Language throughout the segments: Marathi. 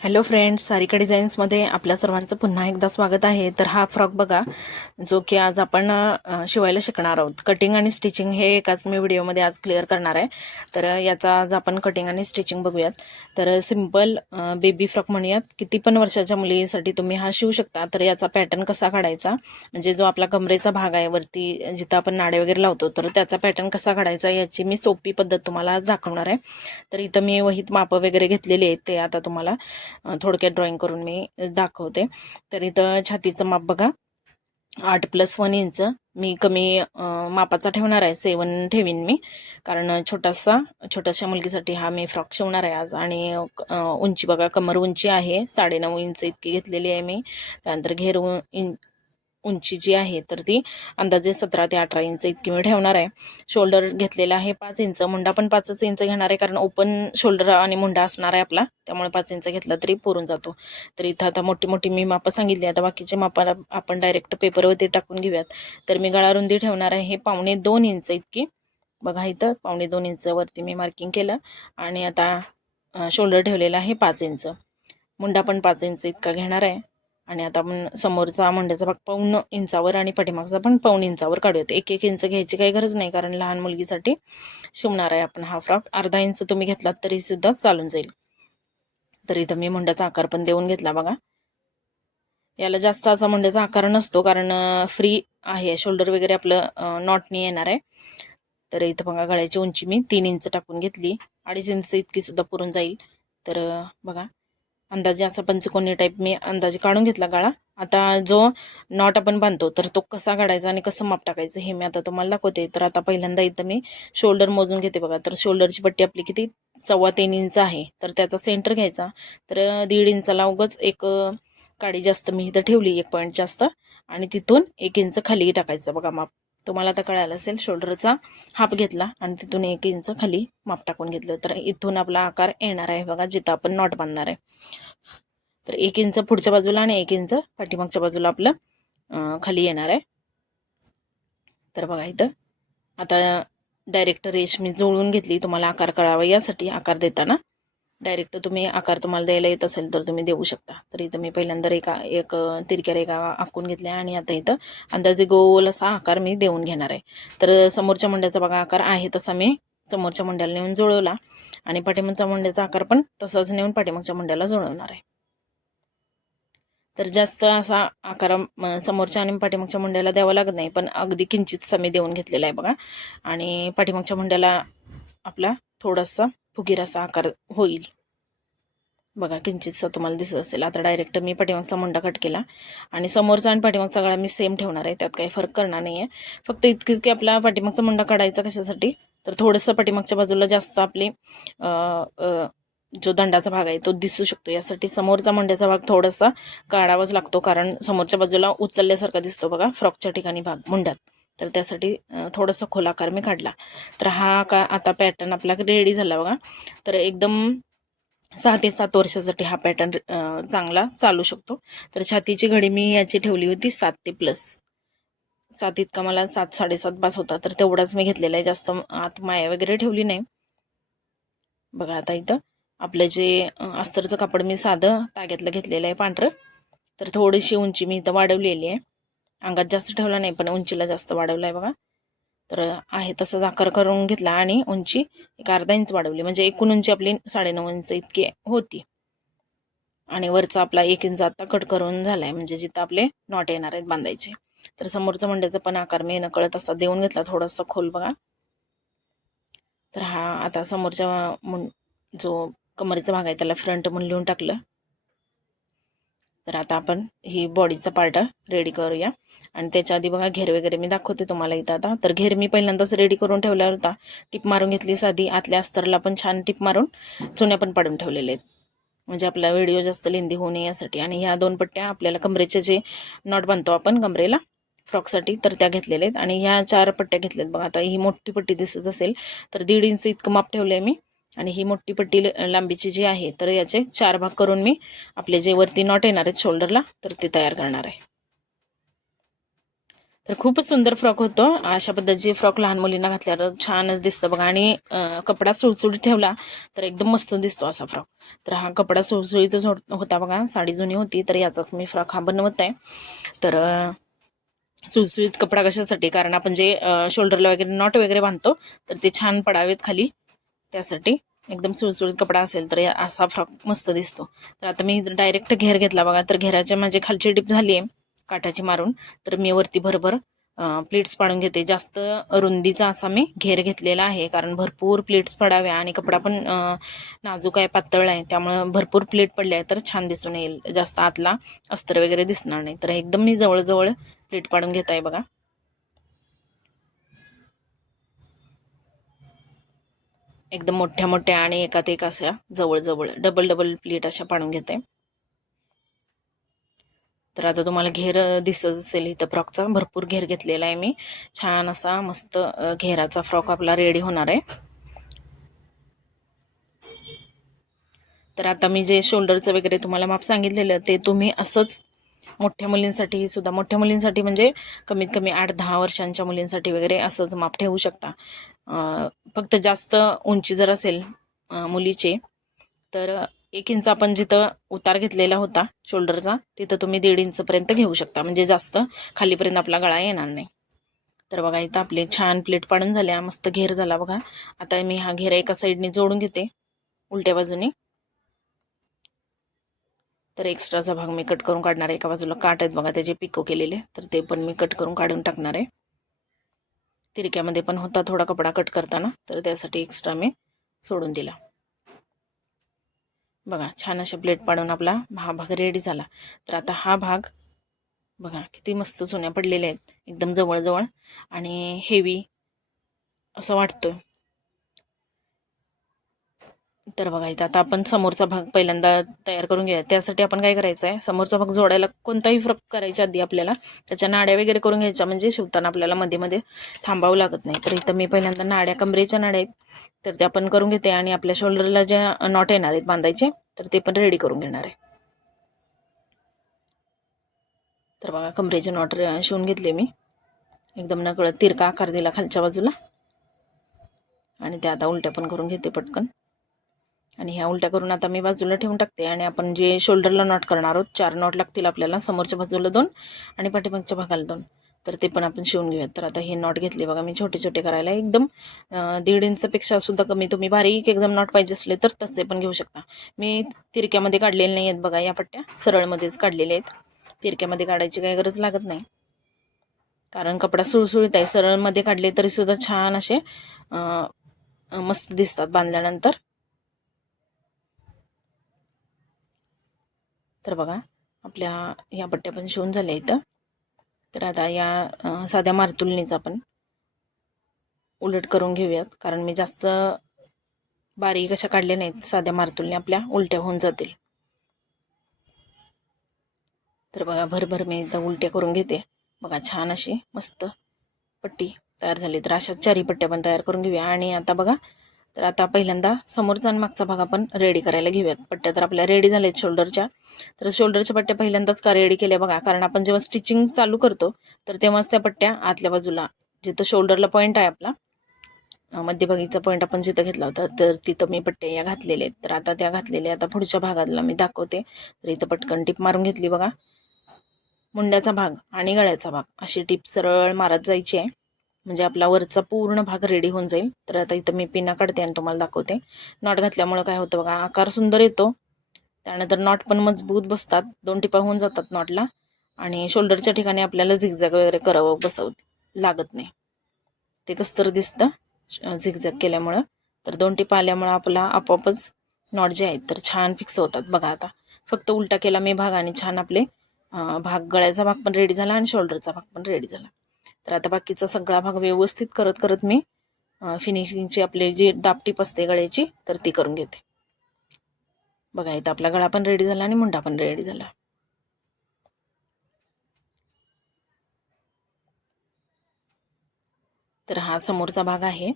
हॅलो फ्रेंड्स सारिका डिझाईन्समध्ये आपल्या सर्वांचं पुन्हा एकदा स्वागत आहे. तर हा फ्रॉक बघा जो की आज आपण शिवायला शिकणार आहोत. कटिंग आणि स्टिचिंग हे एकाच मी व्हिडिओमध्ये आज क्लिअर करणार आहे. तर याचा आज आपण कटिंग आणि स्टिचिंग बघूयात. तर सिंपल बेबी फ्रॉक म्हणूयात. किती पण वर्षाच्या मुलीसाठी तुम्ही हा शिवू शकता. तर याचा पॅटर्न कसा काढायचा? म्हणजे जो आपला कमरेचा भाग आहे वरती जिथं आपण नाडे वगैरे लावतो तर त्याचा पॅटर्न कसा काढायचा याची मी सोपी पद्धत तुम्हाला आज दाखवणार आहे. तर इथं मी वहीत मापं वगैरे घेतलेली आहेत ते आता तुम्हाला. थोडक्यात ड्रॉइंग करून मी दाखवते. तर इथं छातीचं माप बघा. आठ प्लस वन इंच मी कमी मापाचा ठेवणार आहे. सेवन ठेवीन मी. कारण छोटासा छोट्याशा मुलगीसाठी हा मी फ्रॉक शिवणार आहे आज. आणि उंची बघा. कमर उंची आहे. साडेनऊ इंच इतकी घेतलेली आहे मी. त्यानंतर घेर उ- उंची जी आहे तर ती अंदाजे सतरा ते अठरा इंच इतकी मी ठेवणार आहे. शोल्डर घेतलेला आहे पाच इंच मुंडा पण पाचच इंच घेणार आहे कारण ओपन शोल्डर आणि मुंडा असणार आहे आपला त्यामुळे पाच इंच घेतला तरी पुरून जातो. तर इथं आता मोठी मोठी मी मापं सांगितली आता बाकीचे मापा आपण डायरेक्ट पेपरवरती टाकून घेऊयात. तर मी गळा रुंदी ठेवणार आहे हे पावणे दोन इंच इतकी. बघा इथं पावणे दोन इंचवरती मी मार्किंग केलं आणि आता शोल्डर ठेवलेला आहे पाच इंच. मुंडा पण पाच इंच इतका घेणार आहे. आणि आता आपण समोरचा मुंड्याचा भाग पाऊन इंचावर आणि पाठीमागचा पण पाऊन इंचावर काढूयात. एक एक इंच घ्यायची काही गरज नाही कारण लहान मुलगीसाठी शिवणार आहे आपण हा फ्रॉक. अर्धा इंच तुम्ही घेतलात तरी सुद्धा चालून जाईल. तर इथं मी मुंड्याचा आकार पण देऊन घेतला बघा. याला जास्त असा मुंड्याचा आकार नसतो कारण फ्री आहे. शोल्डर वगैरे आपलं नॉटनी येणार आहे. तर इथं बघा गळ्याची उंची मी तीन इंच टाकून घेतली. अडीच इंच इतकी सुद्धा पुरून जाईल. तर बघा अंदाजे असा पंचकोनी टाईप मी अंदाजे काढून घेतला गळा. आता जो नॉट आपण बांधतो तर तो कसा काढायचा आणि कसं माप टाकायचं हे मी आता तुम्हाला दाखवते. तर आता पहिल्यांदा इथं मी शोल्डर मोजून घेते बघा. तर शोल्डरची पट्टी आपली किती? सव्वा तीन इंच आहे. तर त्याचा सेंटर घ्यायचा. तर दीड इंचाला उगच एक काडी जास्त मी इथं ठेवली एक पॉईंट जास्त. आणि तिथून एक इंच खाली टाकायचं बघा माप. तुम्हाला आता कळालं असेल शोल्डरचा हाप घेतला आणि तिथून एक इंच खाली माप टाकून घेतलं. तर इथून आपला आकार येणार आहे बघा जिथं आपण नॉट बांधणार आहे. तर एक इंच पुढच्या बाजूला आणि एक इंच पाठीमागच्या बाजूला आपलं खाली येणार आहे. तर बघा इथं आता डायरेक्ट रेश मी जुळवून घेतली तुम्हाला आकार कळावा यासाठी आकार देताना. डायरेक्ट तुम्ही आकार तुम्हाला द्यायला येत असेल तर तुम्ही देऊ शकता. तर इथं मी पहिल्यांदा रेखा एक तिरक्या रेखा आखून घेतल्या आणि आता इथं अंदाजे गोल असा आकार मी देऊन घेणार आहे. तर समोरच्या मुंड्याचा बघा आकार आहे तसा मी समोरच्या मुंड्याला नेऊन जुळवला आणि पाठीमागच्या मुंड्याचा आकार पण तसाच नेऊन पाठीमागच्या मुंड्याला जुळवणार आहे. तर जास्त असा आकार समोरच्या आणि पाठीमागच्या मुंड्याला द्यावा लागत नाही पण अगदी किंचितसा मी देऊन घेतलेला आहे बघा. आणि पाठीमागच्या मुंड्याला आपला थोडासा फुगीर असा आकार होईल. बघा किंचितसा तुम्हाला दिसत असेल. आता डायरेक्ट मी पाठीमागचा मुंडा कट केला आणि समोरचा आणि पाठीमागचा गळा मी सेम ठेवणार आहे. त्यात काही फरक करणार नाही आहे फक्त इतकीच की आपला पाठीमागचा मुंडा काढायचा कशासाठी? तर थोडंसं पाठीमागच्या बाजूला जास्त आपली जो दंडाचा भाग आहे तो दिसू शकतो. यासाठी समोरचा मुंड्याचा भाग थोडासा काढावाच लागतो. कारण समोरच्या बाजूला उचलल्यासारखा दिसतो बघा फ्रॉकच्या ठिकाणी भाग मुंड्यात तर त्यासाठी थोडंसं खोलाकार मी काढला. तर हा का आता पॅटर्न आपला रेडी झाला बघा. तर एकदम सहा ते सात वर्षासाठी हा पॅटर्न चांगला चालू शकतो. तर छातीची घडी मी याची ठेवली होती सात ते प्लस सात इतका मला सात साडेसात बास होता. तर तेवढाच मी घेतलेला आहे. जास्त आत माया वगैरे ठेवली नाही. बघा आता इथं. आपलं जे अस्तरचं कापड मी साधं ताग्यातलं घेतलेलं आहे पांढरं. तर थोडीशी उंची मी इथं वाढवलेली आहे. अंगात जास्त ठेवला नाही पण उंचीला जास्त वाढवलं आहे बघा. तर आहे तसाच आकार करून घेतला आणि उंची एक अर्धा इंच वाढवली. म्हणजे एकूण उंची आपली साडेनऊ इंच इतकी होती. आणि वरचा आपला एक इंच आता कट करून झालाय म्हणजे जिथं आपले नॉट येणार आहेत बांधायचे. तर समोरचं मंड्याचा पण आकार मी नकळत असा देऊन घेतला थोडासा खोल बघा. तर हा आता समोरच्या जो कमरेचा भाग आहे त्याला फ्रंट म्हणून लिहून टाकलं. तर आता आपण ही बॉडीचा पार्ट रेडी करूया. आणि त्याच्या आधी बघा घेर वगैरे मी दाखवते तुम्हाला इथं आता. तर घेर मी पहिल्यांदाच रेडी करून ठेवल्यावर होता टिप मारून घेतली साधी. आतल्या अस्तरला पण छान टिप मारून चुन्या पण पाडून ठेवलेले आहेत. म्हणजे आपला व्हिडिओ जास्त लेंदी होऊ नये यासाठी. आणि ह्या दोन पट्ट्या आपल्याला कमरेचे जे नॉट बांधतो आपण कमरेला फ्रॉकसाठी तर त्या घेतलेल्या आहेत. आणि ह्या चार पट्ट्या घेतल्यात बघा आता. ही मोठी पट्टी दिसत असेल तर दीड इंच इतकं माप ठेवलं आहे मी. आणि ही मोठी पट्टी ल- लांबीची जी आहे तर याचे चार भाग करून मी आपले जे वरती नॉट येणार आहेत शोल्डरला तर ते तयार करणार आहे. तर खूपच सुंदर फ्रॉक होतो. अशा पद्धतीचे फ्रॉक लहान मुलींना घातल्यावर छानच दिसतं बघा. आणि कपडा सुळसुळीत ठेवला तर एकदम मस्त दिसतो असा फ्रॉक तर हा कपडा सुळसुळीतच होता बघा. साडी जुनी होती तर याचाच मी फ्रॉक हा बनवत आहे. तर सुळसुळीत कपडा कशासाठी? कारण आपण जे शोल्डरला वगैरे नॉट वगैरे बांधतो तर ते छान पडावेत खाली. त्यासाठी एकदम सुळसुळीत कपडा असेल तर या- असा फ्रॉक मस्त दिसतो. तर आता मी डायरेक्ट घेर घेतला बघा. तर घेराच्या माझी खालची डिप झाली आहे काठाची मारून. तर मी वरती भरभर प्लेट्स पाडून घेते. जास्त रुंदीचा असा मी घेर घेतलेला आहे कारण भरपूर प्लेट्स पडाव्या आणि कपडा पण नाजूक आहे पातळ आहे. त्यामुळं भरपूर प्लेट पडल्या आहे तर छान दिसून येईल. जास्त आतला अस्तर वगैरे दिसणार नाही. तर एकदम मी जवळजवळ प्लेट पाडून घेत आहे बघा. एकदम मोठ्या मोठ्या आणि एकात एक अशा जवळजवळ डबल डबल प्लेट अशा पाडून घेते. तर आता तुम्हाला घेर दिसत असेल इथं फ्रॉकचा. भरपूर घेर घेतलेला आहे मी. छान असा मस्त घेराचा फ्रॉक आपला रेडी होणार आहे. तर आता मी जे शोल्डरचं वगैरे तुम्हाला माप सांगितलेलं ते तुम्ही असंच मोठ्या मुलींसाठी सुद्धा मोठ्या मुलींसाठी म्हणजे कमीत कमी आठ दहा वर्षांच्या मुलींसाठी वगैरे असंच माप ठेवू शकता. फक्त जास्त उंची जर असेल मुलीचे तर एक इंच आपण जिथं उतार घेतलेला होता शोल्डरचा तिथं तुम्ही दीड इंचपर्यंत घेऊ शकता. म्हणजे जास्त खालीपर्यंत आपला गळा येणार नाही. तर बघा इथं आपले छान प्लेट पाडून झाल्या. मस्त घेर झाला बघा. आता मी हा घेर एका साईडने जोडून घेते उलट्या बाजूने. तर एक्स्ट्राचा भाग मी कट करून काढणार आहे. एका बाजूला काट आहेत बघा त्याचे पिको केलेले. तर ते पण मी कट करून काढून टाकणार आहे. तिरक्यामध्ये पण होता थोडा कपडा कट करताना तर त्यासाठी एक्स्ट्रा मी सोडून दिला. बघा छान अशा प्लेट पाडून आपला हा भाग रेडी झाला. तर आता हा भाग बघा किती मस्त चुन्या पडलेल्या आहेत. एकदम जवळजवळ आणि हेवी असं वाटतोय. तर बघा इथं आता आपण समोरचा भाग पहिल्यांदा तयार करून घ्या त्यासाठी आपण काय करायचं आहे समोरचा भाग जोडायला कोणताही फरक करायच्या आधी आपल्याला त्याच्या नाड्या वगैरे करून घ्यायच्या. म्हणजे शिवताना आपल्याला मध्ये मध्ये थांबावं लागत नाही. तर इथं मी पहिल्यांदा नाड्या कमरेच्या नाड्या आहेत. तर त्या पण करून घेते आणि आपल्या शोल्डरला ज्या नॉट येणार आहेत बांधायचे तर ते पण रेडी करून घेणार आहे. तर बघा कमरेचे नॉट शिवून घेतले मी. एकदम नकळत तिरका आकार दिला खालच्या बाजूला. आणि ते आता उलट्या पण करून घेते पटकन. आणि ह्या उलट्या करून आता मी बाजूला ठेवून टाकते आणि आपण जे शोल्डरला नॉट करणार आहोत चार नॉट लागतील आपल्याला समोरच्या बाजूला दोन आणि पाठीमागच्या भागाला दोन. तर ते पण आपण शिवून घेऊयात. तर आता हे नॉट घेतले बघा मी छोटे छोटे करायला एकदम दीड इंचपेक्षा सुद्धा कमी. तुम्ही बारीक एकदम नॉट पाहिजे असले तर तसे पण घेऊ शकता. मी तिरक्यामध्ये काढलेले नाही आहेत बघा या पट्ट्या सरळमध्येच काढलेले आहेत. तिरक्यामध्ये काढायची काही गरज लागत नाही. कारण कपडा सुळसुळीत आहे. सरळमध्ये काढले तरीसुद्धा छान असे मस्त दिसतात बांधल्यानंतर. तर बघा आपल्या ह्या पट्ट्या पण शिवून झाल्या इथं. तर आता या साध्या मारतुलनीच आपण उलट करून घेऊयात. कारण मी जास्त बारीक अशा काढल्या नाहीत. साध्या मारतुलने आपल्या उलट्या होऊन जातील. तर बघा भरभर मी इथं उलट्या करून घेते. बघा छान अशी मस्त पट्टी तयार झाली. तर अशा चारी पट्ट्या पण तयार करून घेऊया. आणि आता बघा तर आता पहिल्यांदा समोरचा आणि मागचा भाग आपण रेडी करायला घेऊयात. पट्ट्या तर आपल्या रेडी झाल्यात शोल्डरच्या तर शोल्डरच्या पट्ट्या पहिल्यांदाच का रेडी केल्या बघा? कारण आपण जेव्हा स्टिचिंग चालू करतो तर तेव्हाच त्या पट्ट्या आतल्या बाजूला जिथं शोल्डरला पॉईंट आहे आपला मध्यभागीचा पॉईंट आपण जिथं घेतला होता तर तिथं मी पट्ट्या या घातलेल्या आहेत. तर आता त्या घातलेल्या आता पुढच्या भागातला मी दाखवते. तर इथं पटकन टिप मारून घेतली बघा. मुंड्याचा भाग आणि गळ्याचा भाग. अशी टिप सरळ मारत जायची आहे. म्हणजे आपला वरचा पूर्ण भाग रेडी होऊन जाईल. तर आता इथं मी पिना काढते आणि तुम्हाला दाखवते. नॉट घातल्यामुळं काय होतं बघा आकार सुंदर येतो. त्यानंतर नॉट पण मजबूत बसतात. दोन टिपा होऊन जातात नॉटला आणि शोल्डरच्या ठिकाणी आपल्याला झिगझॅग वगैरे करावं बसव लागत नाही. ते कसं तर दिसतं झिगझॅग केल्यामुळं. तर दोन टिपा आल्यामुळं आपला आपोआपच नॉट जे आहेत तर छान फिक्स होतात बघा आता. फक्त उलटा केला मी भाग आणि छान आपले भाग गळ्याचा भाग पण रेडी झाला आणि शोल्डरचा भाग पण रेडी झाला. तर आता बाकीचा सगळा भाग व्यवस्थित करत करत मी फिनिशिंगची आपली जी दापटीप असते गळ्याची तर ती करून घेते. बघा इथं आपला गळा पण रेडी झाला आणि मुंडा पण रेडी झाला. तर हा समोरचा भाग आहे.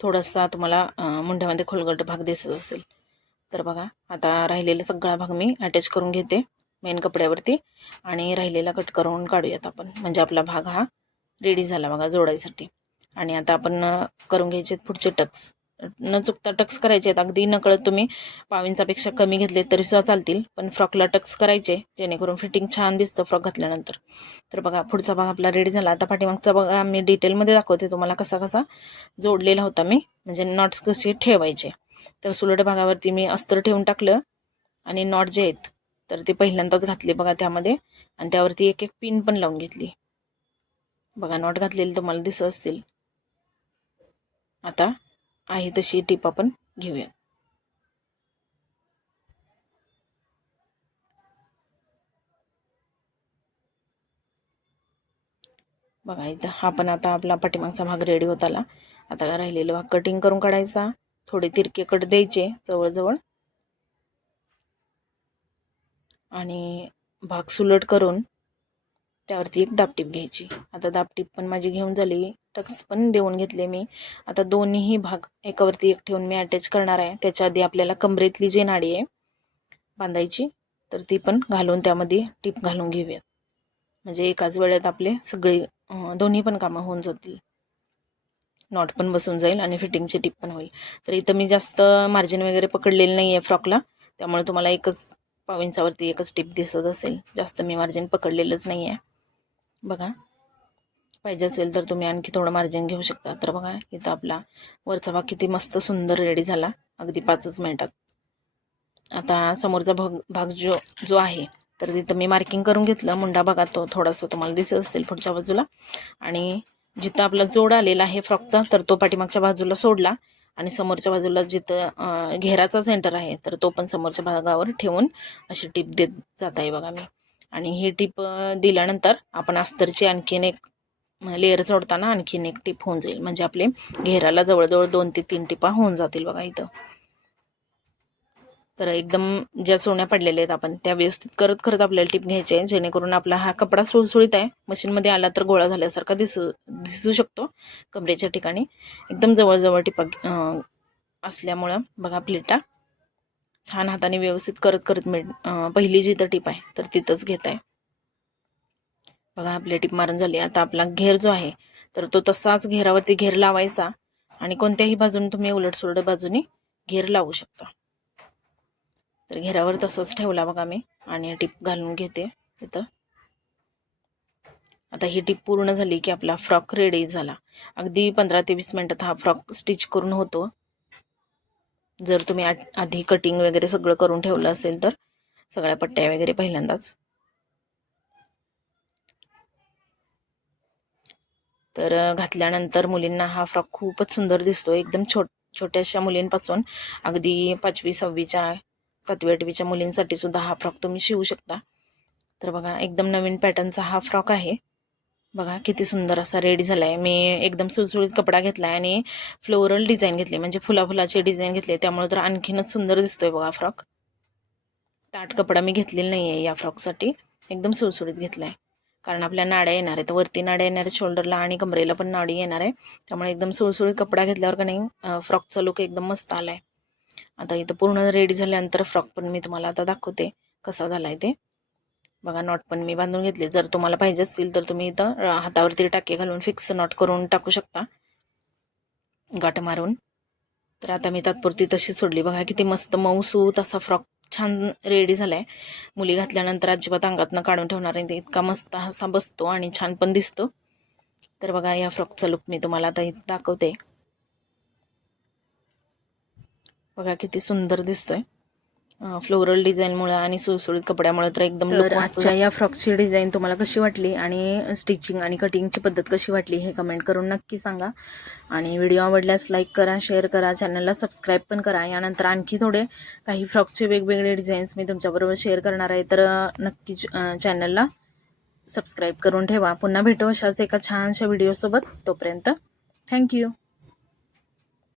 थोडासा तुम्हाला मुंड्यामध्ये खोलगट भाग दिसत असेल. तर बघा आता राहिलेला सगळा भाग मी अटॅच करून घेते मेन कपड्यावरती. आणि राहिलेला कट करून काढूयात आपण. म्हणजे आपला भाग हा रेडी झाला बघा जोडायसाठी. आणि आता आपण करून घ्यायचे आहेत पुढचे टक्स. न चुकता टक्स करायचे आहेत. अगदी नकळत तुम्ही पाविंचापेक्षा कमी घेतले तरी सुद्धा चालतील पण फ्रॉकला टक्स करायचे जेणेकरून फिटिंग छान दिसतं फ्रॉक घातल्यानंतर. तर बघा पुढचा भाग आपला रेडी झाला. आता पाठीमागचा बघा मी डिटेलमध्ये दाखवते तुम्हाला कसा कसा जोडलेला होता मी. म्हणजे नॉट्स कसे ठेवायचे. तर सुलट भागावरती मी अस्तर ठेवून टाकलं आणि नॉट जे आहेत तर ते पहिल्यांदाच घातले बघा त्यामध्ये. आणि त्यावरती एक एक पिन पण लावून घेतली. बघा नॉट घातलेली तुम्हाला दिसत असतील. आता आहे तशी टीप आपण घेऊया. बघा इथं हा पण आता आपला पाठीमागचा भाग रेडी होत आला. आता राहिलेला भाग कटिंग करून काढायचा. थोडे तिरके कट द्यायचे जवळजवळ. आणि भाग सुलट करून त्यावरती एक दापटीप घ्यायची. आता दापटीप पण माझी घेऊन झाली. टक्स पण देऊन घेतले मी. आता दोन्हीही भाग एकावरती एक ठेवून मी अटॅच करणार आहे. त्याच्या आधी आपल्याला कमरेतली जी नाडी आहे बांधायची तर ती पण घालून त्यामध्ये टीप घालून घेऊयात. म्हणजे एकाच वेळेत आपले सगळे दोन्ही पण कामं होऊन जातील. नॉट पण बसून जाईल आणि फिटिंगची टिप पण होईल. तर इथं मी जास्त मार्जिन वगैरे पकडलेलं नाही आहे फ्रॉकला. त्यामुळे तुम्हाला एकच पाव इंचावरती एकच टिप दिसत असेल. जास्त मी मार्जिन पकडलेलंच नाही आहे बघा. पाहिजे असेल तर तुम्ही आणखी थोडं मार्जिन घेऊ शकता. तर बघा इथं आपला वरचा भाग किती मस्त सुंदर रेडी झाला. अगदी पाचच मिनिटात. आता समोरचा भाग भाग जो जो आहे तर तिथं मी मार्किंग करून घेतलं. मुंडा भागात तो थोडासा तुम्हाला दिसत असेल पुढच्या बाजूला. आणि जिथं आपला जोड आलेला आहे फ्रॉकचा तर तो पाठीमागच्या बाजूला सोडला. आणि समोरच्या बाजूला जिथं घेराचा सेंटर आहे तर तो पण समोरच्या भागावर ठेवून अशी टिप देत जात आहे बघा मी. आणि ही टीप दिल्यानंतर आपण अस्तरची आणखीन एक लेअर सोडताना आणखीन एक टीप होऊन जाईल. म्हणजे आपले घेराला जवळजवळ दोन ते तीन टिपा होऊन जातील बघा इथं. तर एकदम ज्या सोन्या पडलेल्या आहेत आपण त्या व्यवस्थित करत करत आपल्याला टिप घ्यायची आहे. जेणेकरून आपला हा कपडा सुळसुळीत आहे. मशीनमध्ये आला तर गोळा झाल्यासारखा दिसू दिसू शकतो कमरेच्या ठिकाणी. एकदम जवळजवळ टिपा असल्यामुळं बघा प्लेटा छान हाताने व्यवस्थित करत करत मिळ पहिली जिथं टीप टिप आहे तर तिथंच घेत आहे बघा आपली टिप मारून झाली. आता आपला घेर जो आहे तर तो तसाच घेरावरती घेर लावायचा आणि कोणत्याही बाजूने तुम्ही उलटसुलट बाजूनी घेर लावू शकता. तर घेरावर तसंच ठेवला बघा मी आणि टीप घालून घेते तिथं आता ही टीप पूर्ण झाली की आपला फ्रॉक रेडी झाला. अगदी पंधरा ते वीस मिनटात हा फ्रॉक स्टिच करून होतो. जर तुम्ही आधी कटिंग वगैरे सगळं करून ठेवलं असेल तर सगळ्या पट्ट्या वगैरे पहिल्यांदाच. तर घातल्यानंतर मुलींना हा फ्रॉक खूपच सुंदर दिसतो. एकदम छोट छोट्याशा मुलींपासून अगदी पाचवी सहावीच्या सातवी आठवीच्या मुलींसाठी सुद्धा हा फ्रॉक तुम्ही शिवू शकता. तर बघा एकदम नवीन पॅटर्नचा हा फ्रॉक आहे. बघा किती सुंदर असा रेडी झाला आहे मी एकदम सुळसुळीत कपडा घेतला आहे आणि फ्लोरल डिझाईन घेतली. म्हणजे फुला फुलाचे डिझाईन घेतली. त्यामुळे तर आणखीनच सुंदर दिसतोय बघा फ्रॉक ताट कपडा मी घेतलेला नाही आहे या फ्रॉकसाठी एकदम सुळसुळीत घेतला आहे कारण आपल्या नाड्या येणार आहेत. वरती नाड्या येणार आहेत शोल्डरला आणि कमरेला पण नाडी येणार आहे. त्यामुळे एकदम सुळसुळीत कपडा घेतल्यावर का नाही फ्रॉकचा लुक एकदम मस्त आला आहे आता इथं पूर्ण रेडी झाल्यानंतर फ्रॉक पण मी तुम्हाला आता दाखवते. कसा झाला आहे ते. बघा नॉट पण मी बांधून घेतले. जर तुम्हाला पाहिजे असतील तर तुम्ही इथं हातावरती टाके घालून फिक्स नॉट करून टाकू शकता. गाठ मारून. तर आता मी तात्पुरती तशी सोडली. बघा किती मस्त मऊसूत असा फ्रॉक छान रेडी झालाय. मुली घातल्यानंतर अजिबात अंगातनं काढून ठेवणार नाही. ते इतका मस्त असा बसतो आणि छान पण दिसतो. तर बघा या फ्रॉकचा लुक मी तुम्हाला आता इथं दाखवते. बघा किती सुंदर दिसतोय. फ्लोरल डिझाईनमुळे आणि सुळसुळीत कपड्यामुळे तर एकदम तर आजच्या या फ्रॉकची डिझाईन तुम्हाला कशी वाटली आणि स्टिचिंग आणि कटिंगची पद्धत कशी वाटली हे कमेंट करून नक्की सांगा. आणि व्हिडिओ आवडल्यास लाईक करा शेअर करा चॅनलला सबस्क्राईब पण करा. यानंतर आणखी थोडे काही फ्रॉकचे वेगवेगळे डिझाईन्स मी तुमच्याबरोबर शेअर करणार आहे. तर नक्की चॅनलला सबस्क्राईब करून ठेवा. पुन्हा भेटू अशाच एका छानशा व्हिडिओसोबत तोपर्यंत थँक्यू